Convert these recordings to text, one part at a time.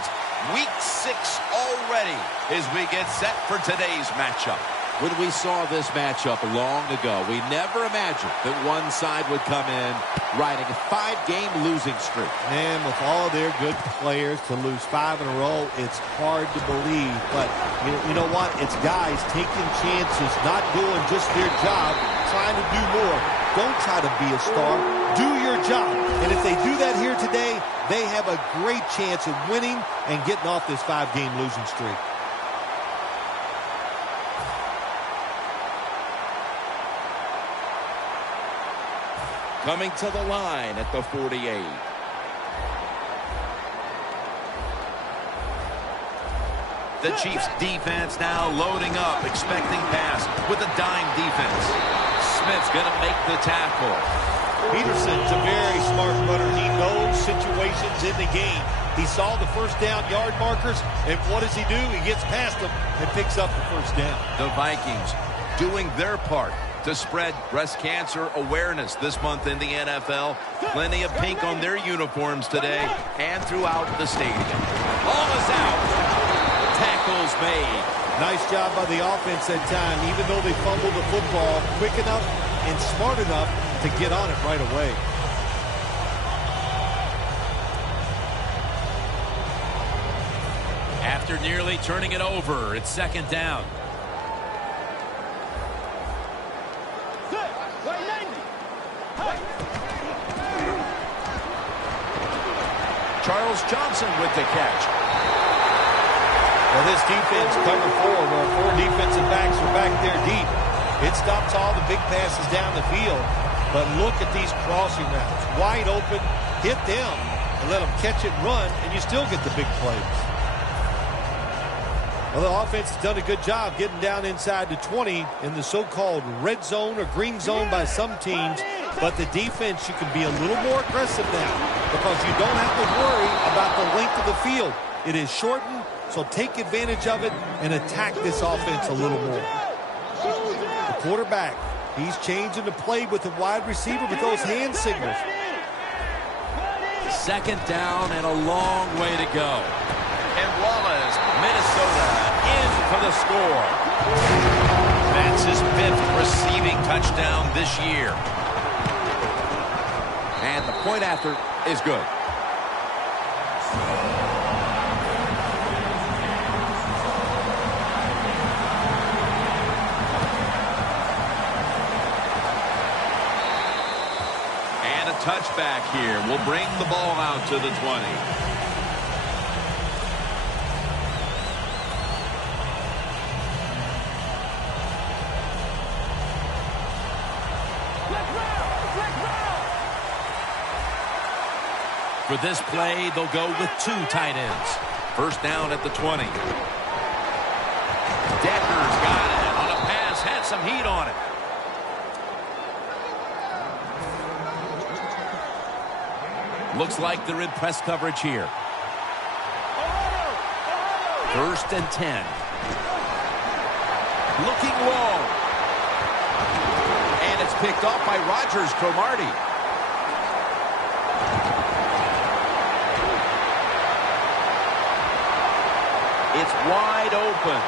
Sports. Week 6 already as we get set for today's matchup. When we saw this matchup long ago, we never imagined that one side would come in riding a 5-game losing streak. And with all their good players to lose 5 in a row, it's hard to believe. But you know what? It's guys taking chances, not doing just their job, trying to do more. Don't try to be a star. Do your job. And if they do that here today, they have a great chance of winning and getting off this 5-game losing streak. Coming to the line at the 48. The Chiefs defense now loading up, expecting pass with a dime defense. Smith's going to make the tackle. Peterson's a very smart runner. He knows situations in the game. He saw the first down yard markers, and what does he do? He gets past them and picks up the first down. The Vikings doing their part to spread breast cancer awareness this month in the NFL. Plenty of pink on their uniforms today and throughout the stadium. Ball is out. Tackles made. Nice job by the offense that time, even though they fumbled the football quick enough and smart enough to get on it right away. After nearly turning it over, it's second down. Charles Johnson with the catch. Well, this defense cover 4, where 4 defensive backs are back there deep. It stops all the big passes down the field. But look at these crossing routes. Wide open, hit them, and let them catch it and run, and you still get the big plays. Well, the offense has done a good job getting down inside the 20 in the so-called red zone or green zone by some teams. But the defense, you can be a little more aggressive now because you don't have to worry about the length of the field. It is shortened, so take advantage of it and attack this offense a little more. The quarterback, he's changing the play with the wide receiver with those hand signals. Second down and a long way to go. And Wallace, Minnesota, in for the score. That's his 5th receiving touchdown this year. And the point after is good. And a touchback here will bring the ball out to the 20. For this play, they'll go with 2 tight ends. First down at the 20. Decker's got it on a pass, had some heat on it. Looks like they're in press coverage here. First and 10. Looking long. And it's picked off by Rodgers Cromartie. It's wide open.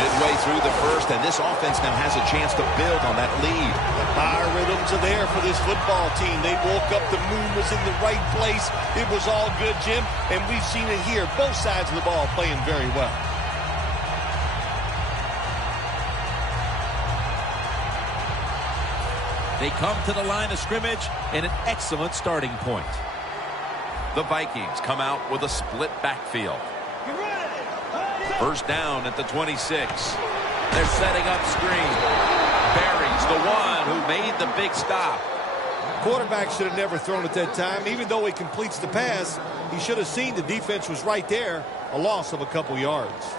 Midway through the first, and this offense now has a chance to build on that lead. The power rhythms are there for this football team. They woke up, the moon was in the right place. It was all good, Jim, and we've seen it here. Both sides of the ball playing very well. They come to the line of scrimmage in an excellent starting point. The Vikings come out with a split backfield. First down at the 26. They're setting up screen. Barry's the one who made the big stop. Quarterback should have never thrown it that time. Even though he completes the pass, he should have seen the defense was right there. A loss of a couple yards.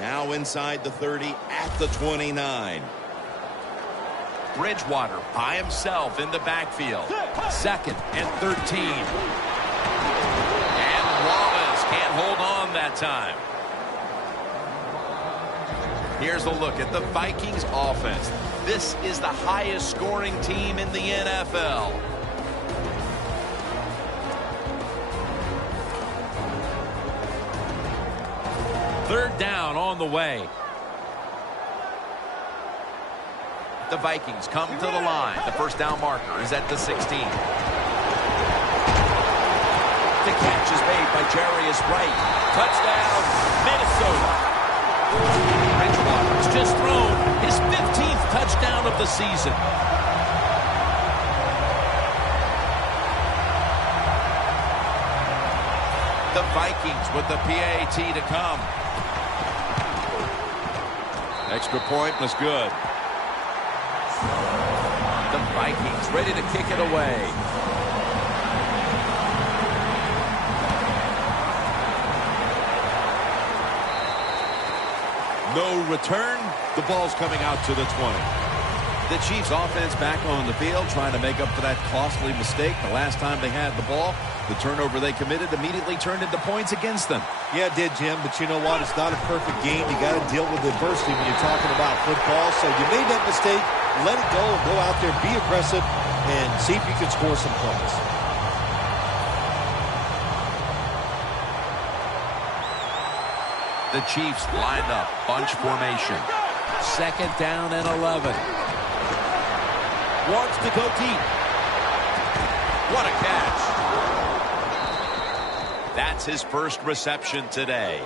Now inside the 30 at the 29. Bridgewater by himself in the backfield. Second and 13. And Wallace can't hold on that time. Here's a look at the Vikings offense. This is the highest scoring team in the NFL. Third down on the way. The Vikings come to the line. The first down marker is at the 16. The catch is made by Jarius Wright. Touchdown, Minnesota. Bridgewater's just thrown his 15th touchdown of the season. The Vikings with the PAT to come. Extra point was good. The Vikings ready to kick it away. No return. The ball's coming out to the 20. The Chiefs offense back on the field trying to make up for that costly mistake. The last time they had the ball, the turnover they committed immediately turned into points against them. Yeah, it did, Jim, but you know what? It's not a perfect game. You got to deal with adversity when you're talking about football. So you made that mistake, let it go, and go out there, be aggressive, and see if you can score some points. The Chiefs lined up, bunch formation. Second down and 11. Wants to go deep. What a catch. That's his first reception today.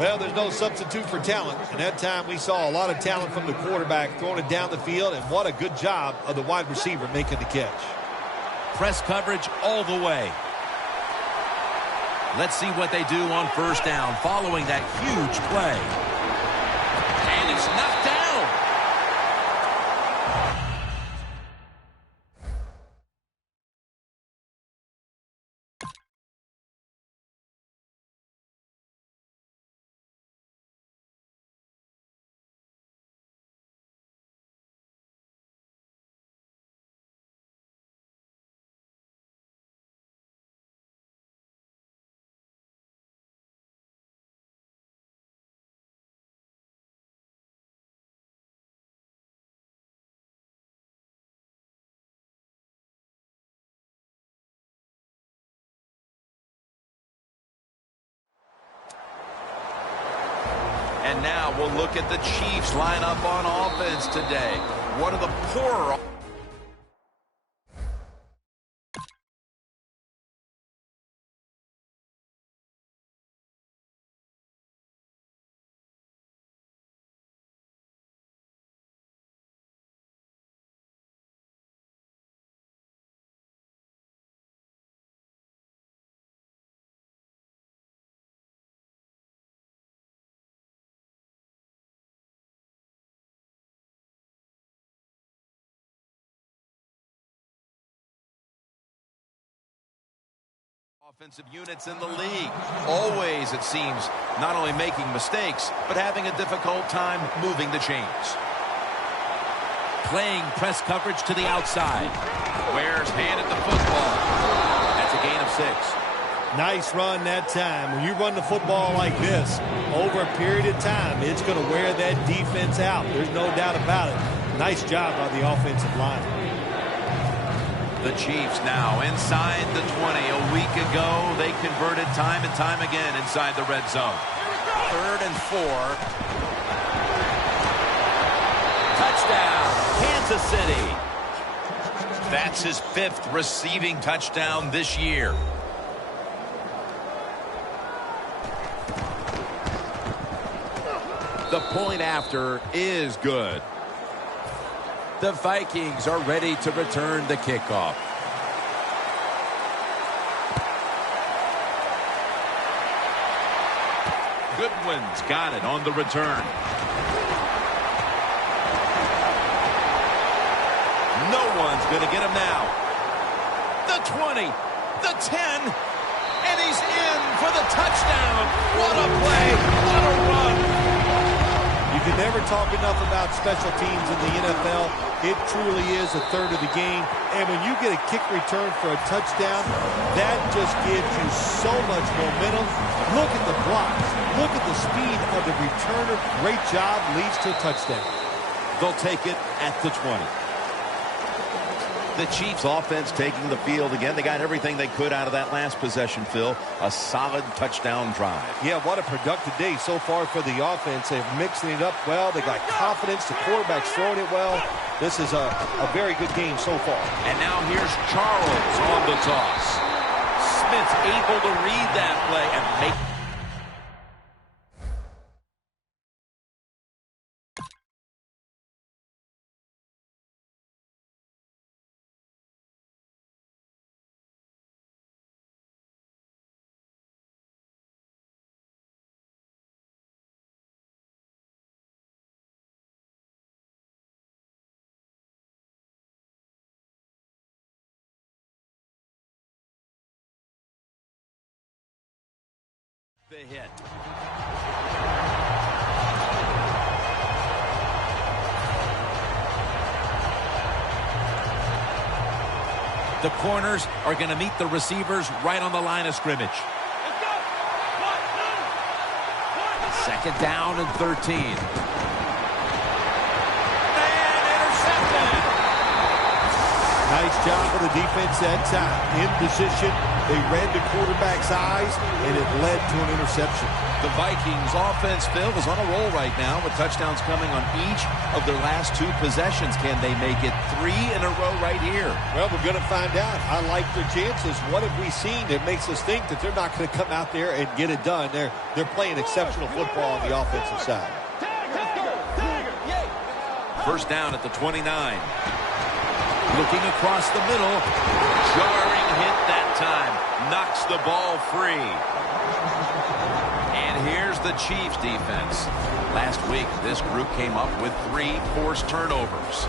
Well, there's no substitute for talent. And that time we saw a lot of talent from the quarterback throwing it down the field. And what a good job of the wide receiver making the catch. Press coverage all the way. Let's see what they do on first down following that huge play. And it's knocked down. And now we'll look at the Chiefs lineup on offense today. One of the poorer. Offensive units in the league. Always, it seems, not only making mistakes, but having a difficult time moving the chains. Playing press coverage to the outside. Ware's handed the football. That's a gain of 6. Nice run that time. When you run the football like this, over a period of time, it's going to wear that defense out. There's no doubt about it. Nice job by the offensive line. The Chiefs now inside the 20. A week ago, they converted time and time again inside the red zone. 3rd and 4. Touchdown, Kansas City. That's his 5th receiving touchdown this year. The point after is good. The Vikings are ready to return the kickoff. Goodwin's got it on the return. No one's going to get him now. The 20, the 10, and he's in for the touchdown. What a play, what a run. You can never talk enough about special teams in the NFL. It truly is a third of the game. And when you get a kick return for a touchdown, that just gives you so much momentum. Look at the blocks. Look at the speed of the returner. Great job, leads to a touchdown. They'll take it at the 20. The Chiefs offense taking the field again. They got everything they could out of that last possession, Phil. A solid touchdown drive. Yeah, what a productive day so far for the offense. They're mixing it up well. They got confidence. The quarterback's throwing it well. This is a very good game so far. And now here's Charles on the toss. Smith able to read that play and make the hit. The corners are going to meet the receivers right on the line of scrimmage. Second down and 13. And intercepted. Nice job of the defense that time. In position, they read the quarterback's eyes, and it led to an interception. The Vikings offense, Phil, is on a roll right now with touchdowns coming on each of their last two possessions. Can they make it 3 in a row right here? Well, we're going to find out. I like their chances. What have we seen that makes us think that they're not going to come out there and get it done? They're playing exceptional football on the offensive side. First down at the 29. Looking across the middle. Jarring hit that time. Knocks the ball free. And here's the Chiefs defense. Last week, this group came up with 3 forced turnovers.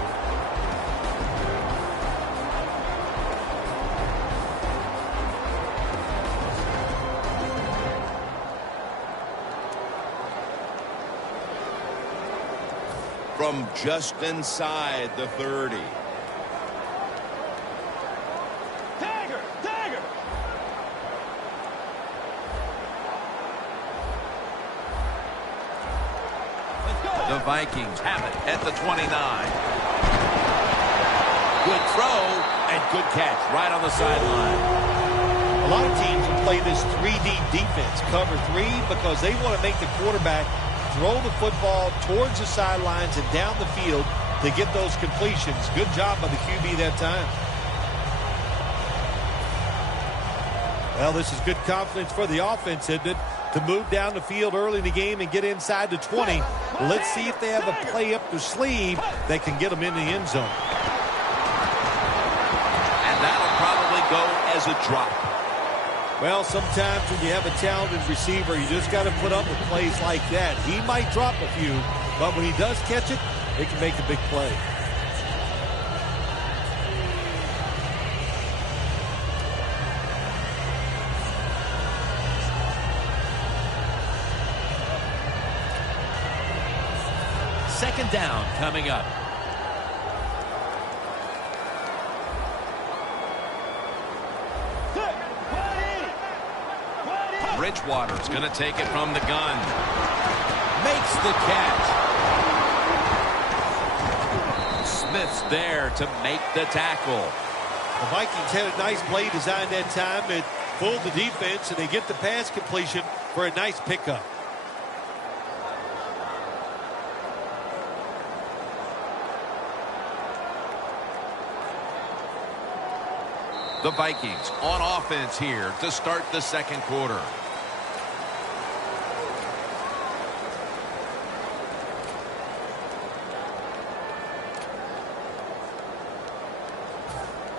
From just inside the 30. The Vikings have it at the 29. Good throw and good catch right on the sideline. A lot of teams will play this 3-deep defense, cover 3, because they want to make the quarterback throw the football towards the sidelines and down the field to get those completions. Good job by the QB that time. Well, this is good confidence for the offense, isn't it? To move down the field early in the game and get inside the 20. Let's see if they have a play up their sleeve that can get them in the end zone. And that'll probably go as a drop. Well, sometimes when you have a talented receiver, you just got to put up with plays like that. He might drop a few, but when he does catch it, it can make a big play. Second down coming up. Bridgewater's going to take it from the gun. Makes the catch. Smith's there to make the tackle. The Vikings had a nice play design that time. It fooled the defense, and they get the pass completion for a nice pickup. The Vikings on offense here to start the second quarter.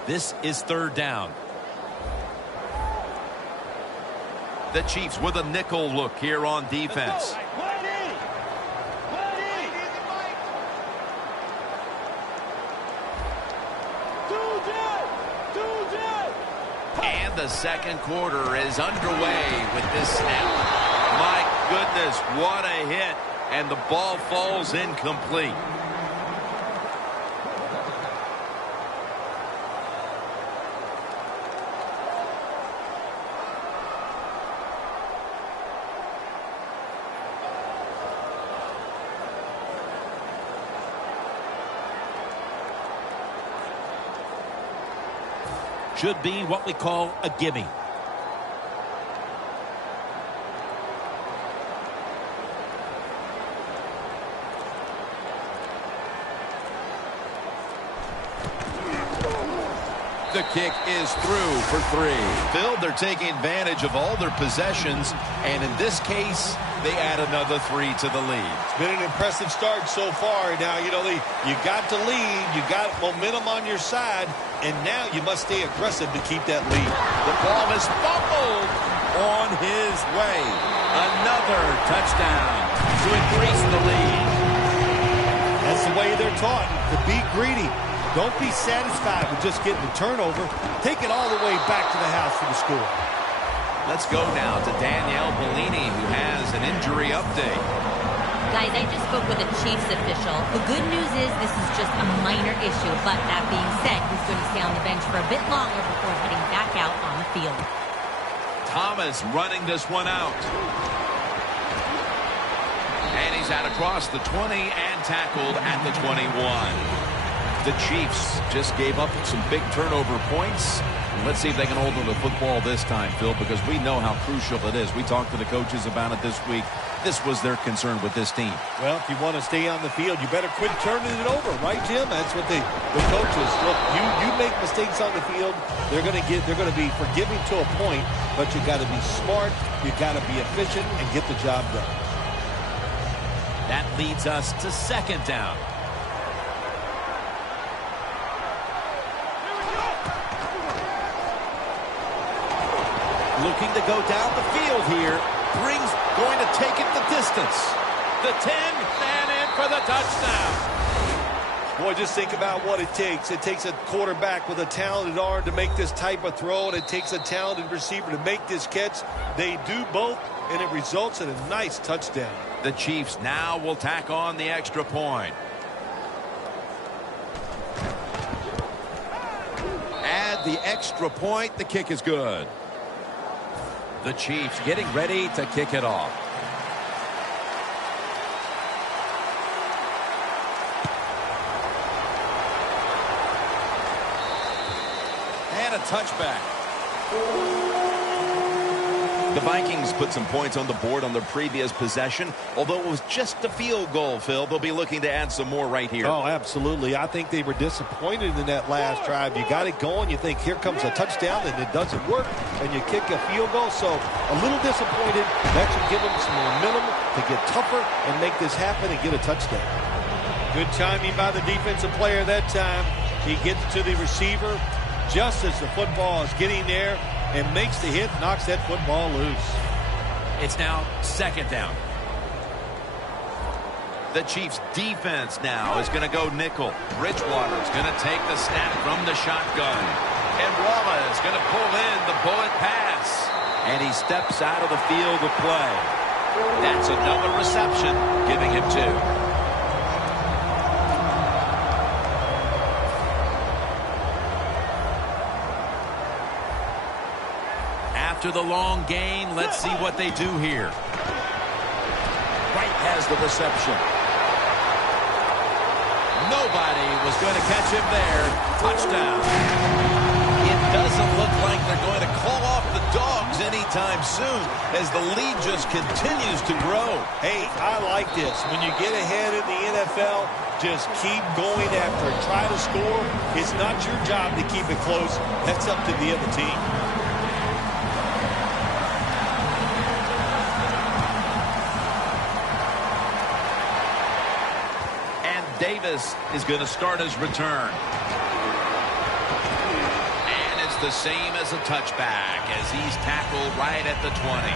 This is third down. The Chiefs with a nickel look here on defense. And the second quarter is underway with this snap. My goodness, what a hit. And the ball falls incomplete. Should be what we call a gimme. The kick is through for 3. Phil, they're taking advantage of all their possessions, and in this case, they add another 3 to the lead. It's been an impressive start so far. Now, you got to lead. You got momentum on your side, and now you must stay aggressive to keep that lead. The ball is fumbled On his way. Another touchdown to increase the lead. That's the way they're taught, to be greedy. Don't be satisfied with just getting the turnover. Take it all the way back to the house for the score. Let's go now to Danielle Bellini, who has an injury update. Guys, I just spoke with a Chiefs official. The good news is this is just a minor issue, but that being said, he's going to stay on the bench for a bit longer before heading back out on the field. Thomas running this one out. And he's out across the 20 and tackled at the 21. The Chiefs just gave up some big turnover points. Let's see if they can hold on to the football this time, Phil, because we know how crucial it is. We talked to the coaches about it this week. This was their concern with this team. Well, if you want to stay on the field, you better quit turning it over, right, Jim? That's what the coaches look. You make mistakes on the field, they're going to be forgiving to a point, but you got to be smart, you got to be efficient, and get the job done. That leads us to second down. Looking to go down the field here. Brings going to take it the distance. The 10 and in for the touchdown. Boy, just think about what it takes. It takes a quarterback with a talented arm to make this type of throw, and it takes a talented receiver to make this catch. They do both, and it results in a nice touchdown. The Chiefs now will tack on the extra point. Add the extra point. The kick is good. The Chiefs getting ready to kick it off. And a touchback. The Vikings put some points on the board on their previous possession. Although it was just a field goal, Phil, they'll be looking to add some more right here. Oh, absolutely. I think they were disappointed in that last drive. You got it going. You think, here comes a touchdown, and it doesn't work, and you kick a field goal. So a little disappointed. That should give them some momentum to get tougher and make this happen and get a touchdown. Good timing by the defensive player that time. He gets to the receiver just as the football is getting there and makes the hit, knocks that football loose. It's now second down. The Chiefs defense now is going to go nickel. Bridgewater is going to take the snap from the shotgun. And Waller is going to pull in the bullet pass. And he steps out of the field of play. That's another reception, giving him 2. After the long gain, let's see what they do here. Wright has the reception. Nobody was going to catch him there. Touchdown. It doesn't look like they're going to call off the Dogs anytime soon as the lead just continues to grow. Hey, I like this. When you get ahead in the NFL, just keep going after it. Try to score. It's not your job to keep it close. That's up to the other team. Davis is going to start his return. And it's the same as a touchback as he's tackled right at the 20.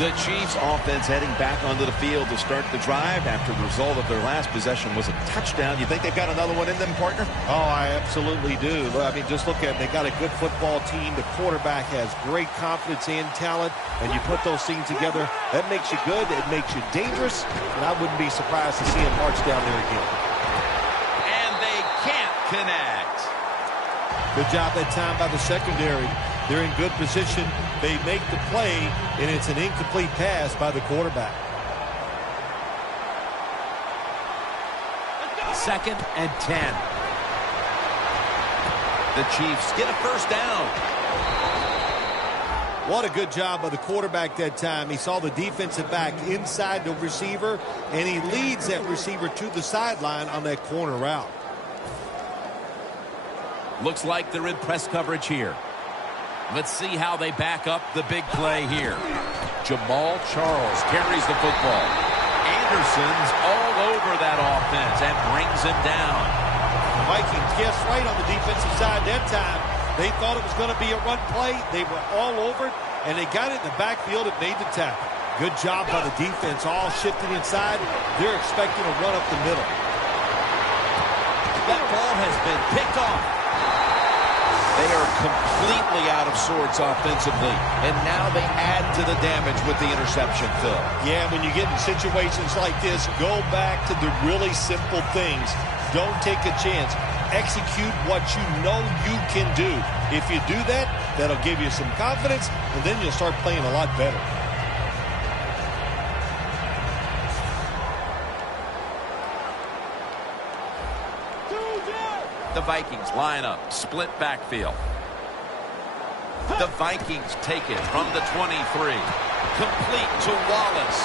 The Chiefs offense heading back onto the field to start the drive after the result of their last possession was a touchdown. You think they've got another one in them, partner? Oh, I absolutely do. I mean, just look at it. They got a good football team. The quarterback has great confidence and talent, and you put those things together, that makes you good. It makes you dangerous, and I wouldn't be surprised to see him march down there again. And they can't connect. Good job that time by the secondary. They're in good position. They make the play, and it's an incomplete pass by the quarterback. 2nd and 10. The Chiefs get a first down. What a good job by the quarterback that time. He saw the defensive back inside the receiver, and he leads that receiver to the sideline on that corner route. Looks like they're in press coverage here. Let's see how they back up the big play here. Jamal Charles carries the football. Anderson's all over that offense and brings him down. The Vikings guessed right on the defensive side that time. They thought it was going to be a run play. They were all over it, and they got it in the backfield and made the tackle. Good job by the defense, all shifting inside. They're expecting a run up the middle. That ball has been picked off. They are completely out of sorts offensively, and now they add to the damage with the interception, Phil. Yeah, when you get in situations like this, go back to the really simple things. Don't take a chance. Execute what you know you can do. If you do that, that'll give you some confidence, and then you'll start playing a lot better. The Vikings line up, split backfield. The Vikings take it from the 23. Complete to Wallace.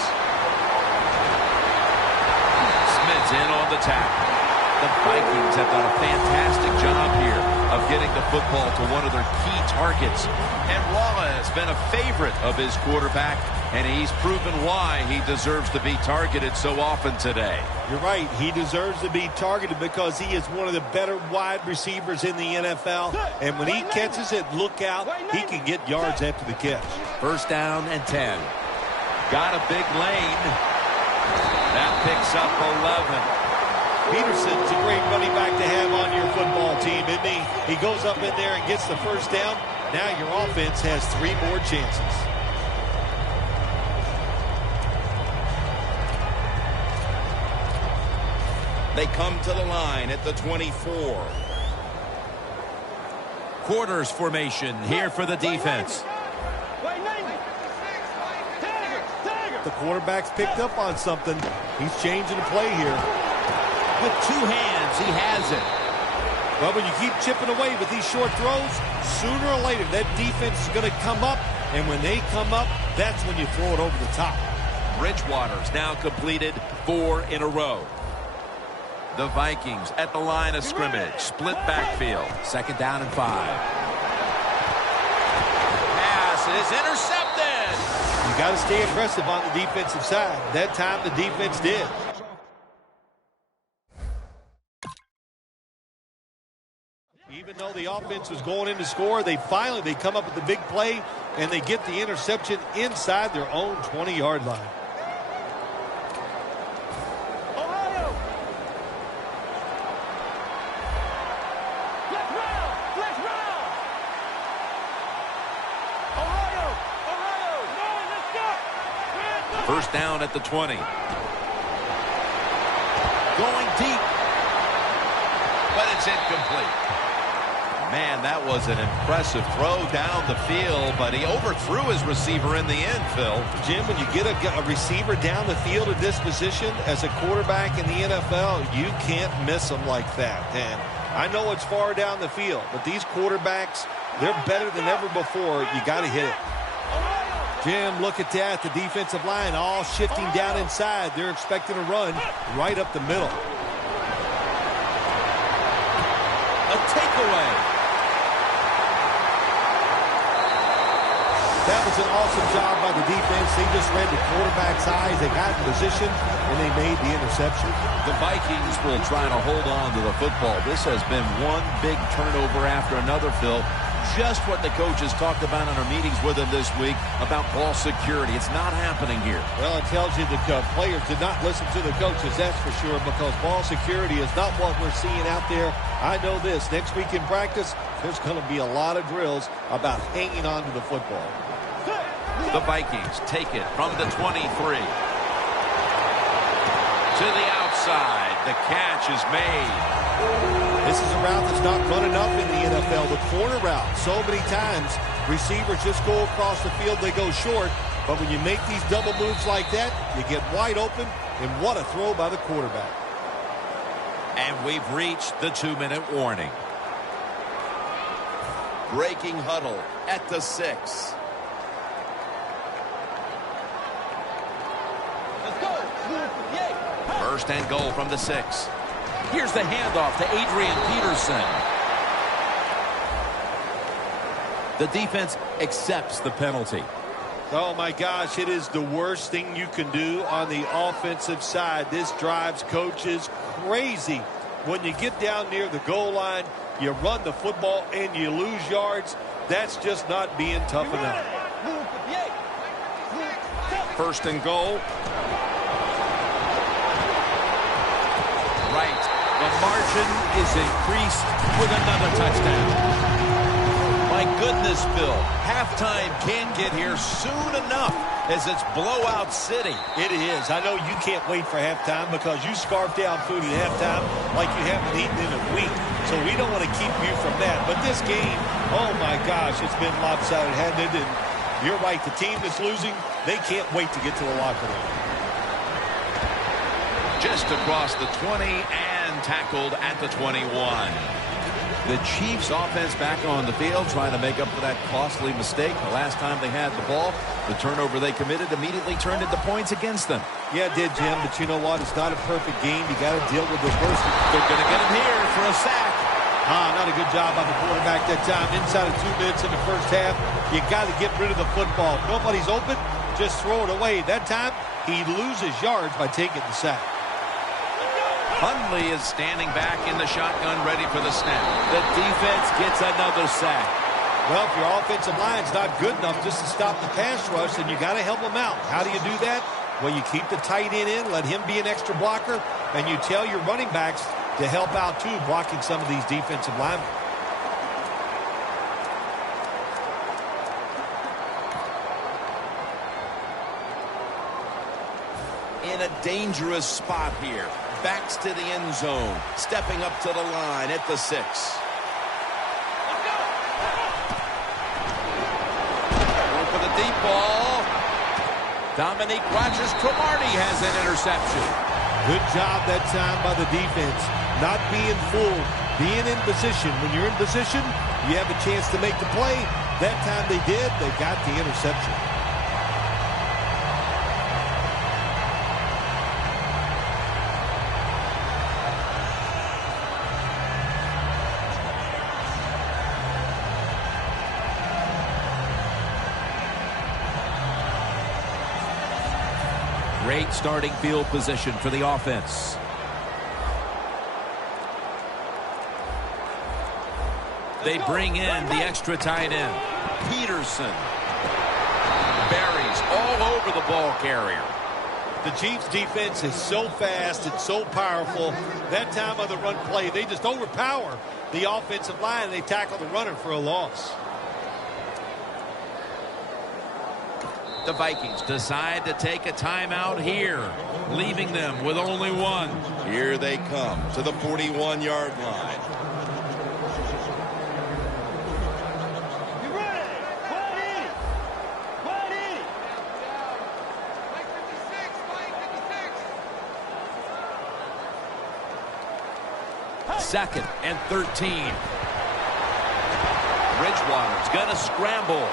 Smith's in on the tackle. The Vikings have done a fantastic job here of getting the football to one of their key targets. And Wallace has been a favorite of his quarterback, and he's proven why he deserves to be targeted so often today. You're right. He deserves to be targeted because he is one of the better wide receivers in the NFL. And when he catches it, look out. He can get yards after the catch. First down and 10. Got a big lane. That picks up 11. Peterson's a great running back to have on your football team, isn't he? He goes up in there and gets the first down. Now your offense has 3 more chances. They come to the line at the 24. Quarters formation here for the defense. The quarterback's picked up on something. He's changing the play here. With 2 hands, he has it. Well, when you keep chipping away with these short throws, sooner or later that defense is going to come up, and when they come up, that's when you throw it over the top. Bridgewater's now completed 4 in a row. The Vikings at the line of scrimmage, split backfield. 2nd down and 5. Pass is intercepted. You got to stay aggressive on the defensive side. That time the defense did. Even though the offense was going in to score, they come up with the big play, and they get the interception inside their own 20-yard line. First down at the 20. Going deep. But it's incomplete. Man, that was an impressive throw down the field, but he overthrew his receiver in the end, Phil. Jim, when you get a receiver down the field in this position as a quarterback in the NFL, you can't miss them like that. And I know it's far down the field, but these quarterbacks, they're better than ever before. You got to hit it. Jim, look at that. The defensive line all shifting down inside. They're expecting a run right up the middle. A takeaway. That was an awesome job by the defense. They just read the quarterback's eyes. They got in position, and they made the interception. The Vikings will try to hold on to the football. This has been one big turnover after another, Phil. just what the coaches talked about in our meetings with him this week about ball security. It's not happening here. Well, it tells you the players did not listen to the coaches, that's for sure, because ball security is not what we're seeing out there. I know this. Next week in practice, there's going to be a lot of drills about hanging on to the football. The Vikings take it from the 23. To the outside. The catch is made. This is a route that's not run enough in the NFL, the corner route. So many times, receivers just go across the field, they go short. But when you make these double moves like that, you get wide open, and what a throw by the quarterback. And we've reached the 2-minute warning. Breaking huddle at the 6. First and goal from the 6. Here's the handoff to Adrian Peterson. The defense accepts the penalty. Oh, my gosh, it is the worst thing you can do on the offensive side. This drives coaches crazy. When you get down near the goal line, you run the football and you lose yards. That's just not being tough enough. First and goal. Right. The margin is increased with another touchdown. My goodness, Bill. Halftime can't get here soon enough as it's blowout city. It is. I know you can't wait for halftime because you scarf down food at halftime like you haven't eaten in a week. So we don't want to keep you from that. But this game, oh my gosh, it's been lopsided, hasn't it? And you're right, the team that's losing, they can't wait to get to the locker room. Just across the 20 and tackled at the 21. The Chiefs offense back on the field trying to make up for that costly mistake the last time they had the ball. The turnover they committed immediately turned into points against them. Yeah, it did, Jim, but you know what? It's not a perfect game. You got to deal with adversity. They're going to get him here for a sack. Not a good job by the quarterback that time. Inside of 2 minutes in the first half, you got to get rid of the football. If nobody's open, just throw it away. That time, he loses yards by taking the sack. Hundley is standing back in the shotgun ready for the snap. The defense gets another sack. Well, if your offensive line's not good enough just to stop the pass rush, then you got to help them out. How do you do that? Well, you keep the tight end in, let him be an extra blocker, and you tell your running backs to help out, too, blocking some of these defensive linemen. In a dangerous spot here. Backs to the end zone. Stepping up to the line at the 6. Going for the deep ball. Dominique Rodgers-Cromartie has an interception. Good job that time by the defense. Not being fooled. Being in position. When you're in position, you have a chance to make the play. That time they did. They got the interception. Great starting field position for the offense. They bring in the extra tight end, Peterson. Berries all over the ball carrier. The Chiefs defense is so fast and so powerful. That time of the run play, they just overpower the offensive line and they tackle the runner for a loss. The Vikings decide to take a timeout here, leaving them with only one. Here they come to the 41-yard line. Second and 13. Bridgewater's going to scramble.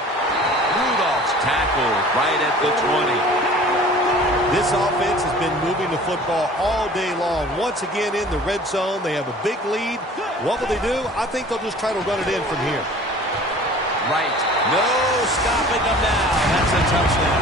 Rudolph's tackled right at the 20. This offense has been moving the football all day long. Once again in the red zone, they have a big lead. What will they do? I think they'll just try to run it in from here. Right. No stopping them now. That's a touchdown.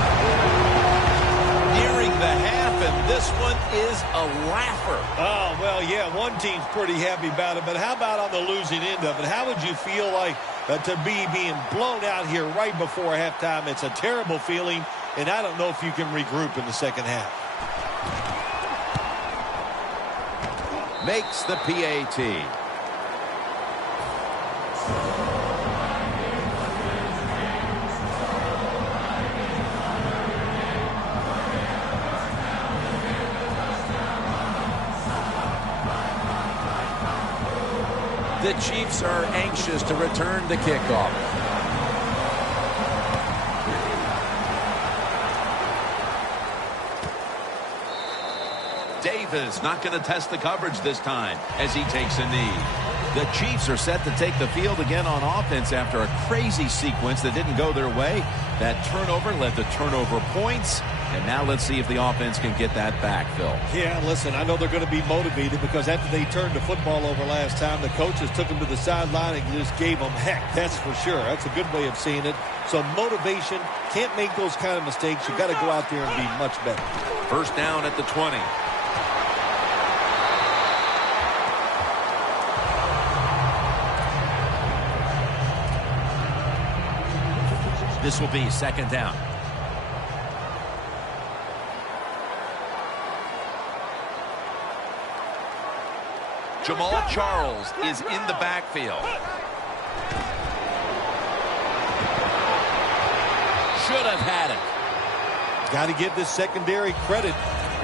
Nearing the half and this one is a laugher. Oh, well, yeah, one team's pretty happy about it, but how about on the losing end of it? How would you feel like to be being blown out here right before halftime? It's a terrible feeling, and I don't know if you can regroup in the second half. Makes the PAT. The Chiefs are anxious to return the kickoff. Davis not going to test the coverage this time as he takes a knee. The Chiefs are set to take the field again on offense after a crazy sequence that didn't go their way. That turnover led to turnover points. And now let's see if the offense can get that back, Phil. Yeah, listen, I know they're going to be motivated because after they turned the football over last time, the coaches took them to the sideline and just gave them heck. That's for sure. That's a good way of seeing it. So motivation, can't make those kind of mistakes. You've got to go out there and be much better. First down at the 20. This will be second down. Jamal Charles is in the backfield. Should have had it. Got to give this secondary credit.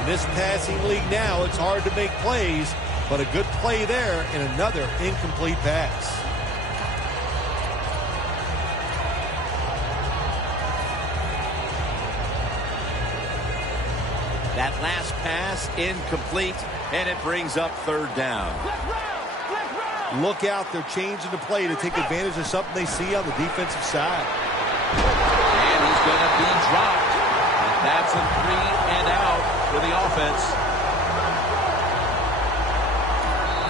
In this passing league now, it's hard to make plays, but a good play there and another incomplete pass. That last pass incomplete, and it brings up third down. Look out, they're changing the play to take advantage of something they see on the defensive side. And he's going to be dropped. And that's a 3 and out for the offense.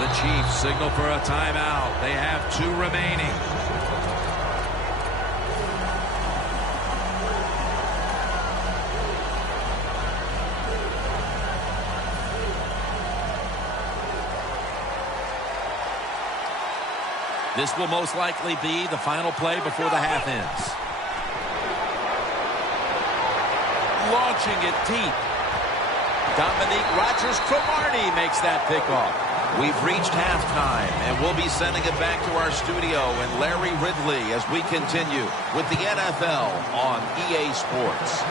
The Chiefs signal for a timeout. They have 2 remaining. This will most likely be the final play before the half ends. Launching it deep. Dominique Rodgers-Cromartie makes that pickoff. We've reached halftime, and we'll be sending it back to our studio and Larry Ridley as we continue with the NFL on EA Sports.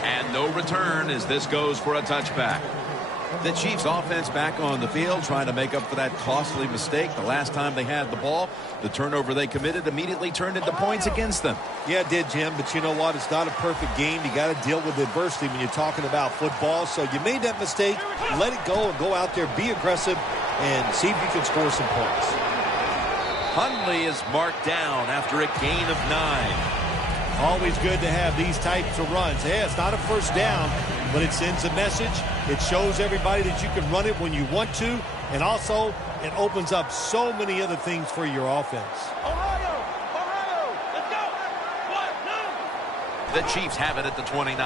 And no return as this goes for a touchback. The Chiefs offense back on the field trying to make up for that costly mistake. The last time they had the ball, the turnover they committed immediately turned into points against them. Yeah, it did, Jim, but you know what? It's not a perfect game. You got to deal with adversity when you're talking about football. So you made that mistake, let it go and go out there, be aggressive, and see if you can score some points. Hundley is marked down after a gain of 9. Always good to have these types of runs. Yeah, it's not a first down, but it sends a message. It shows everybody that you can run it when you want to, and also it opens up so many other things for your offense. Ohio, let's go. 1, 2. The Chiefs have it at the 29.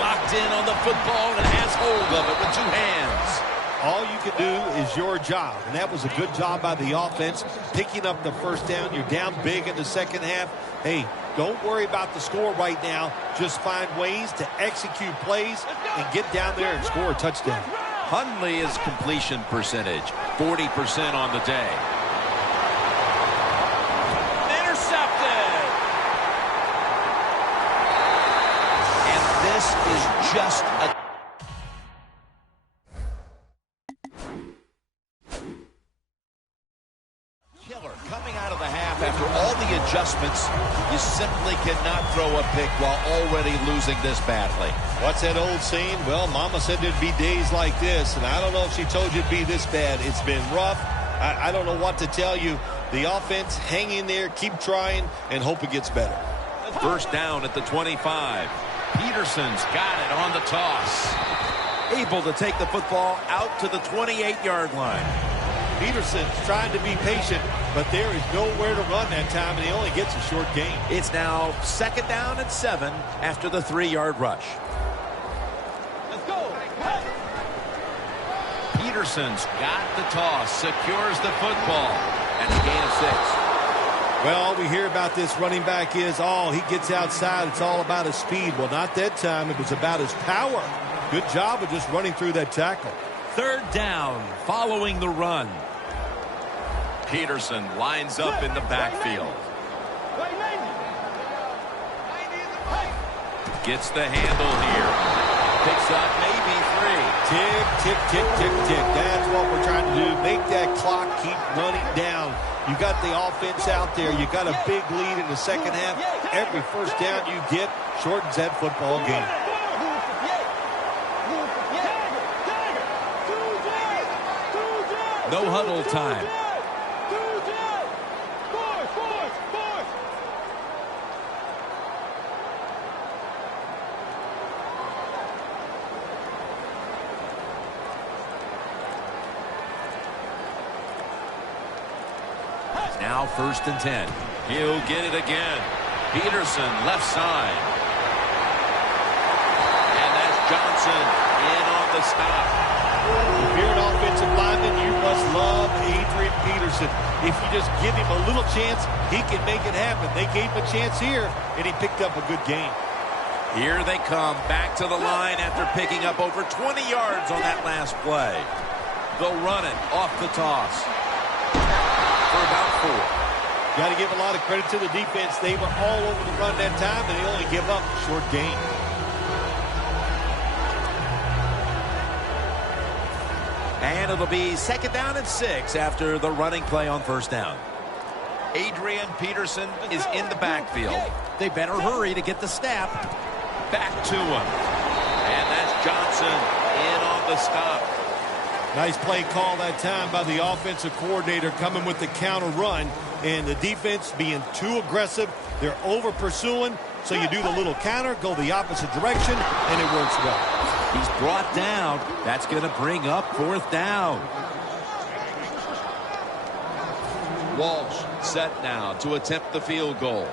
Locked in on the football and has hold of it with 2 hands. All you can do is your job, and that was a good job by the offense, picking up the first down. You're down big in the second half. Hey, don't worry about the score right now. Just find ways to execute plays and get down there and score a touchdown. Hundley's completion percentage, 40% on the day. Intercepted! And this is just a coming out of the half after all the adjustments. You simply cannot throw a pick while already losing this badly. What's that old saying? Well, Mama said there'd be days like this, and I don't know if she told you it'd be this bad. It's been rough. I don't know what to tell you. The offense, hang in there, keep trying, and hope it gets better. First down at the 25. Peterson's got it on the toss. Able to take the football out to the 28-yard line. Peterson's trying to be patient, but there is nowhere to run that time, and he only gets a short gain. It's now 2nd down and 7 after the 3-yard rush. Let's go. Peterson's got the toss, secures the football, and a gain of 6. Well, all we hear about this running back is, he gets outside. It's all about his speed. Well, not that time. It was about his power. Good job of just running through that tackle. 3rd down following the run. Peterson lines up in the backfield. Gets the handle here. Picks up maybe 3. Tick, tick, tick, tick, tick. That's what we're trying to do. Make that clock keep running down. You got the offense out there. You got a big lead in the second half. Every first down you get shortens that football game. No huddle time. Now 1st and 10. He'll get it again. Peterson, left side. And that's Johnson in on the stop. If you're an offensive lineman, you must love Adrian Peterson. If you just give him a little chance, he can make it happen. They gave him a chance here, and he picked up a good game. Here they come back to the line after picking up over 20 yards on that last play. They'll run it off the toss for about 4. Got to give a lot of credit to the defense. They were all over the run that time, and they only give up a short gain. And it'll be 2nd down and 6 after the running play on 1st down. Adrian Peterson is in the backfield. They better hurry to get the snap. Back to him. And that's Johnson in on the stop. Nice play call that time by the offensive coordinator, coming with the counter run, and the defense being too aggressive. They're over pursuing, so you do the little counter, go the opposite direction, and it works well. He's brought down. That's going to bring up 4th down. Walsh set now to attempt the field goal.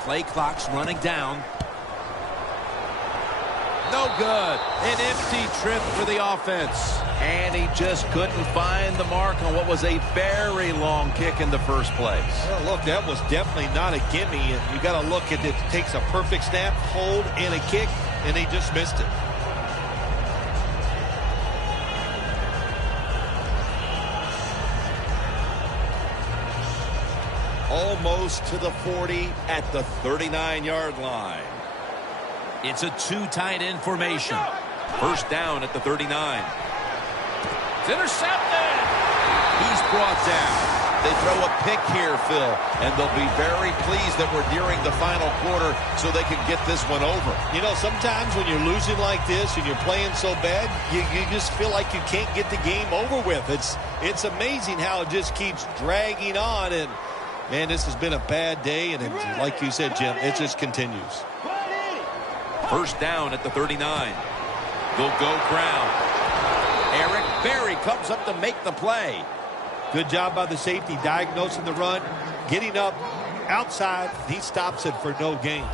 Play clock's running down. No good. An empty trip for the offense. And he just couldn't find the mark on what was a very long kick in the first place. Well, look, that was definitely not a gimme. And you got to look at it. It takes a perfect snap, hold, and a kick, and he just missed it. Almost to the 40 at the 39-yard line. It's a 2 tight end formation. 1st down at the 39. It's intercepted. He's brought down. They throw a pick here, Phil, and they'll be very pleased that we're nearing the final quarter so they can get this one over. You know, sometimes when you're losing like this and you're playing so bad, you just feel like you can't get the game over with. It's amazing how it just keeps dragging on, and man, this has been a bad day, and like you said, Jim, it just continues. 1st down at the 39. They'll go ground. Eric Berry comes up to make the play. Good job by the safety diagnosing the run, getting up outside. He stops it for no gain.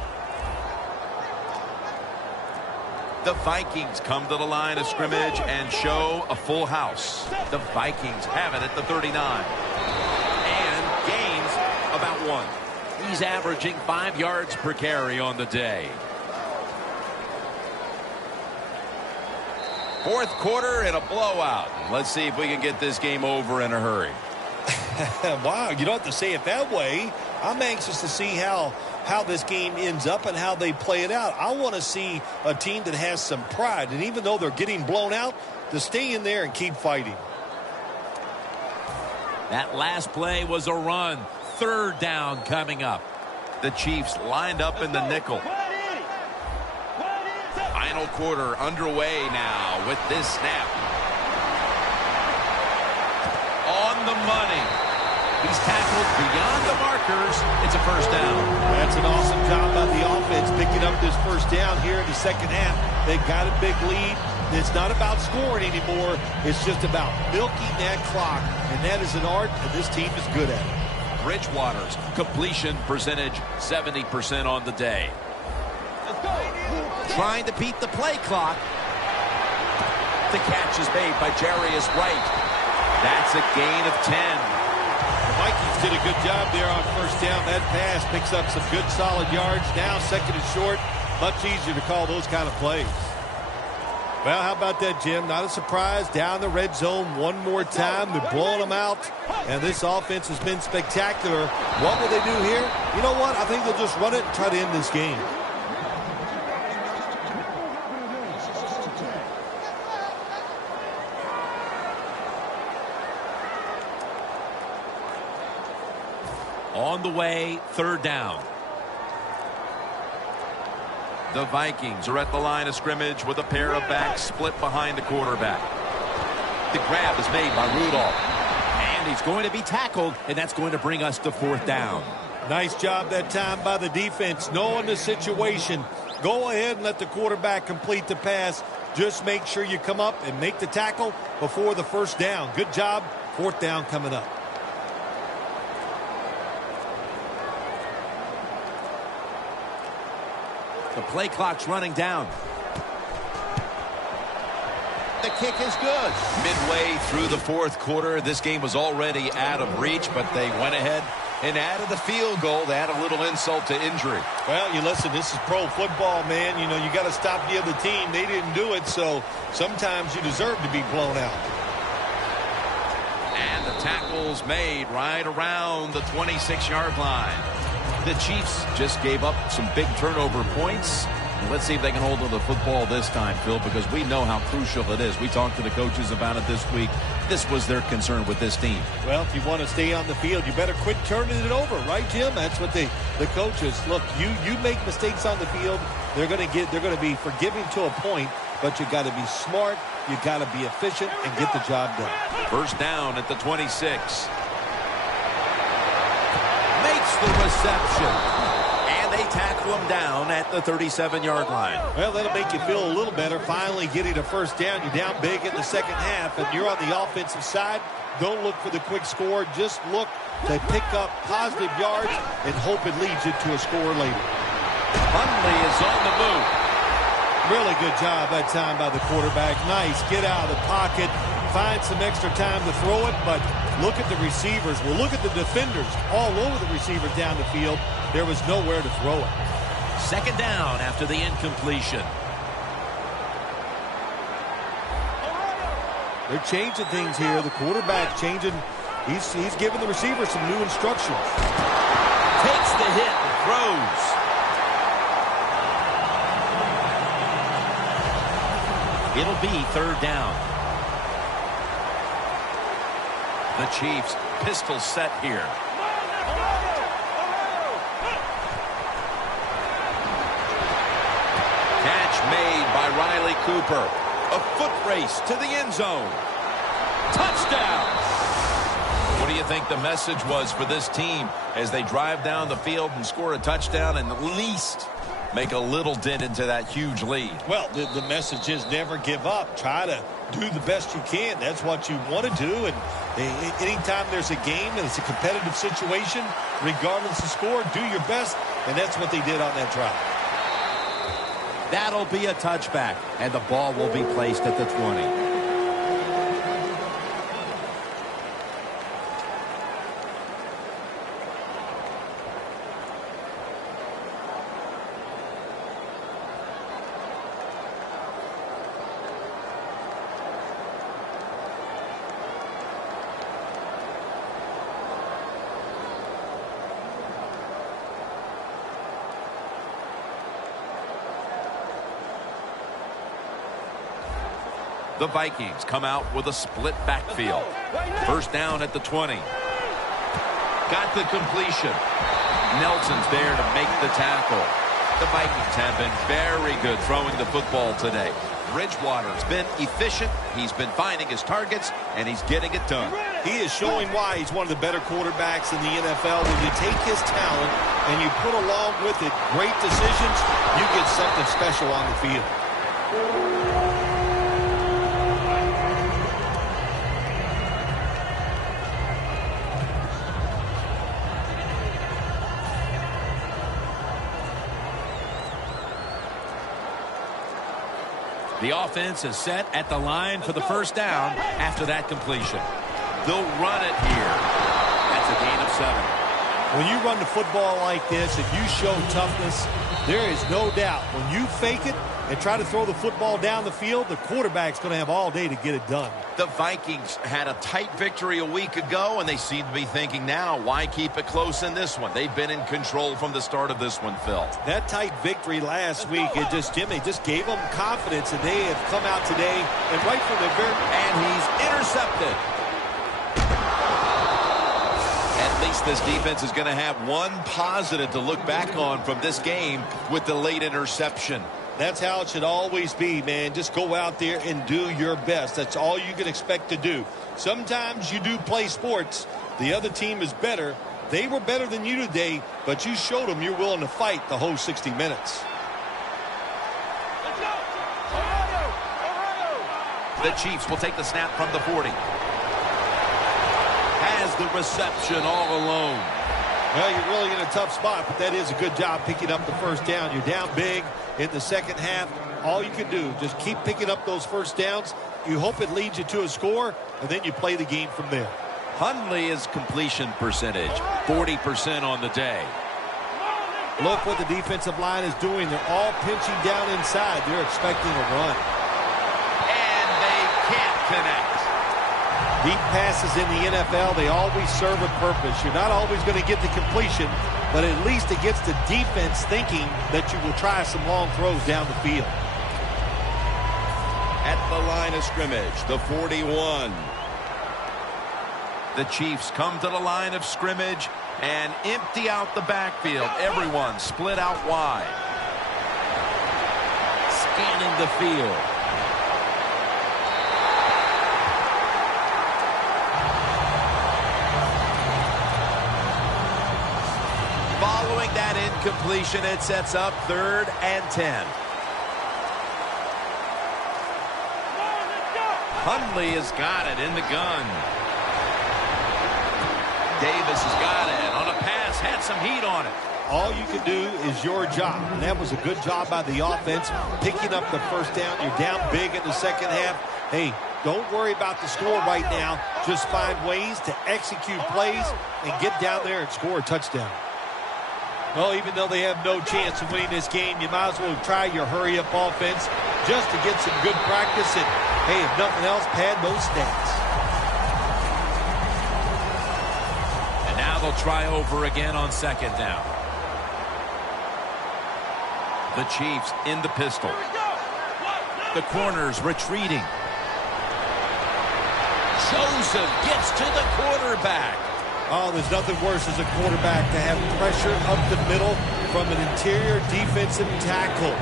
The Vikings come to the line of scrimmage and show a full house. The Vikings have it at the 39. And gains about 1. He's averaging 5 yards per carry on the day. 4th quarter and a blowout. Let's see if we can get this game over in a hurry. Wow, you don't have to say it that way. I'm anxious to see how this game ends up and how they play it out. I want to see a team that has some pride, and even though they're getting blown out, to stay in there and keep fighting. That last play was a run. 3rd down coming up. The Chiefs lined up in the nickel. Final quarter underway now with this snap. On the money. He's tackled beyond the markers. It's a first down. That's an awesome job by the offense picking up this first down here in the second half. They've got a big lead. It's not about scoring anymore. It's just about milking that clock, and that is an art, and this team is good at it. Bridgewater's completion percentage 70% on the day. Trying to beat the play clock. The catch is made by Jarius Wright. That's a gain of 10. The Vikings did a good job there on first down. That pass picks up some good solid yards. Now second and short. Much easier to call those kind of plays. Well, how about that, Jim? Not a surprise. Down the red zone one more time. They're blowing them out. And this offense has been spectacular. What will they do here? You know what? I think they'll just run it and try to end this game. On the way, third down. The Vikings are at the line of scrimmage with a pair of backs split behind the quarterback. The grab is made by Rudolph. And he's going to be tackled, and that's going to bring us to fourth down. Nice job that time by the defense, knowing the situation. Go ahead and let the quarterback complete the pass. Just make sure you come up and make the tackle before the first down. Good job. Fourth down coming up. The play clock's running down. The kick is good. Midway through the fourth quarter, this game was already out of reach, but they went ahead and added the field goal to add a little insult to injury. Well, you listen, this is pro football, man. You know, you got to stop the other team. They didn't do it, so sometimes you deserve to be blown out. And the tackle's made right around the 26-yard line. The Chiefs just gave up some big turnover points. And let's see if they can hold on to the football this time, Phil, because we know how crucial it is. We talked to the coaches about it this week. This was their concern with this team. Well, if you want to stay on the field, you better quit turning it over, right, Jim? That's what the coaches look. You make mistakes on the field, they're going to be forgiving to a point, but you got to be smart, you got to be efficient, and get the job done. First down at the 26. Makes the reception. And they tackle him down at the 37-yard line. Well, that'll make you feel a little better. Finally getting a first down. You're down big in the second half, and you're on the offensive side. Don't look for the quick score. Just look to pick up positive yards and hope it leads you to a score later. Hundley is on the move. Really good job that time by the quarterback. Nice. Get out of the pocket. Find some extra time to throw it, but look at the receivers. Well, look at the defenders all over the receivers down the field. There was nowhere to throw it. Second down after the incompletion. They're changing things here. The quarterback changing. He's giving the receivers some new instructions. Takes the hit and throws. It'll be third down. The Chiefs pistol set here. Catch made by Riley Cooper. A foot race to the end zone. Touchdown! What do you think the message was for this team as they drive down the field and score a touchdown and at least make a little dent into that huge lead? Well, the message is never give up. Try to do the best you can. That's what you want to do. And anytime there's a game and it's a competitive situation, regardless of score, do your best. And that's what they did on that drive. That'll be a touchback, and the ball will be placed at the 20. The Vikings come out with a split backfield. First down at the 20. Got the completion. Nelson's there to make the tackle. The Vikings have been very good throwing the football today. Bridgewater's been efficient. He's been finding his targets, and he's getting it done. He is showing why he's one of the better quarterbacks in the NFL. When you take his talent and you put along with it great decisions, you get something special on the field. The offense is set at the line for the first down after that completion. They'll run it here. That's a gain of 7. When you run the football like this and you show toughness, there is no doubt when you fake it and try to throw the football down the field, the quarterback's going to have all day to get it done. The Vikings had a tight victory a week ago, and they seem to be thinking now, why keep it close in this one? They've been in control from the start of this one, Phil. That tight victory last week, it just gave them confidence, and they have come out today, and right from the very... And he's intercepted. At least this defense is going to have one positive to look back on from this game with the late interception. That's how it should always be, man. Just go out there and do your best. That's all you can expect to do. Sometimes you do play sports. The other team is better. They were better than you today, but you showed them you're willing to fight the whole 60 minutes. The Chiefs will take the snap from the 40. Has the reception all alone. Well, you're really in a tough spot, but that is a good job picking up the first down. You're down big in the second half. All you can do, just keep picking up those first downs. You hope it leads you to a score, and then you play the game from there. Hundley's completion percentage, 40% on the day. Look what the defensive line is doing. They're all pinching down inside. They're expecting a run. And they can't connect. Deep passes in the NFL, they always serve a purpose. You're not always going to get the completion, but at least it gets the defense thinking that you will try some long throws down the field. At the line of scrimmage, the 41. The Chiefs come to the line of scrimmage and empty out the backfield. Everyone split out wide. Scanning the field. Following that incompletion, it sets up 3rd and 10. Hundley has got it in the gun. Davis has got it. On a pass, had some heat on it. All you can do is your job, and that was a good job by the offense, picking up the first down. You're down big in the second half. Hey, don't worry about the score right now. Just find ways to execute plays and get down there and score a touchdown. Well, even though they have no chance of winning this game, you might as well try your hurry-up offense just to get some good practice and, hey, if nothing else, pad those stats. And now they'll try over again on 2nd down. The Chiefs in the pistol. The corners retreating. Joseph gets to the quarterback. Oh, there's nothing worse as a quarterback to have pressure up the middle from an interior defensive tackle.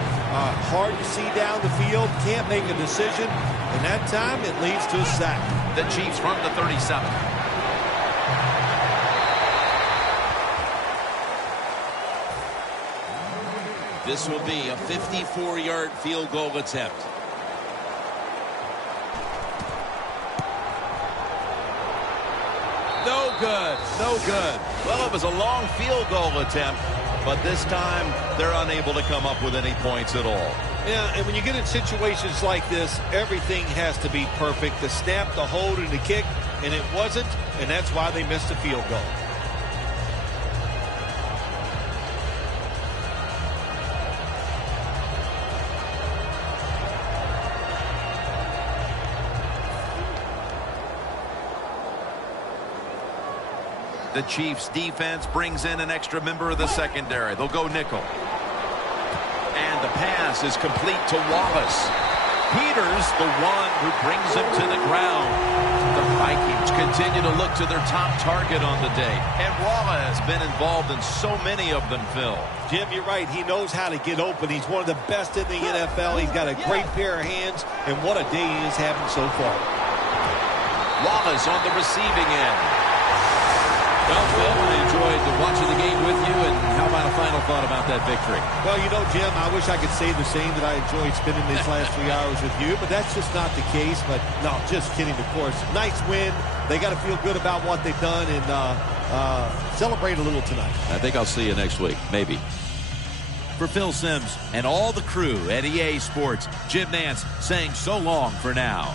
Hard to see down the field, can't make a decision, and that time it leads to a sack. The Chiefs from the 37. This will be a 54-yard field goal attempt. No good. No good. Well, it was a long field goal attempt, but this time they're unable to come up with any points at all. Yeah, and when you get in situations like this, everything has to be perfect. The snap, the hold, and the kick, and it wasn't, and that's why they missed the field goal. The Chiefs defense brings in an extra member of the secondary. They'll go nickel. And the pass is complete to Wallace. Peters, the one who brings him to the ground. The Vikings continue to look to their top target on the day. And Wallace has been involved in so many of them, Phil. Jim, you're right. He knows how to get open. He's one of the best in the NFL. He's got a great pair of hands, and what a day he is having so far. Wallace on the receiving end. Well, Phil, I enjoyed watching the game with you, and how about a final thought about that victory? Well, you know, Jim, I wish I could say the same, that I enjoyed spending these last 3 hours with you, but that's just not the case. But, no, just kidding, of course. Nice win. They got to feel good about what they've done and celebrate a little tonight. I think I'll see you next week, maybe. For Phil Simms and all the crew at EA Sports, Jim Nantz saying so long for now.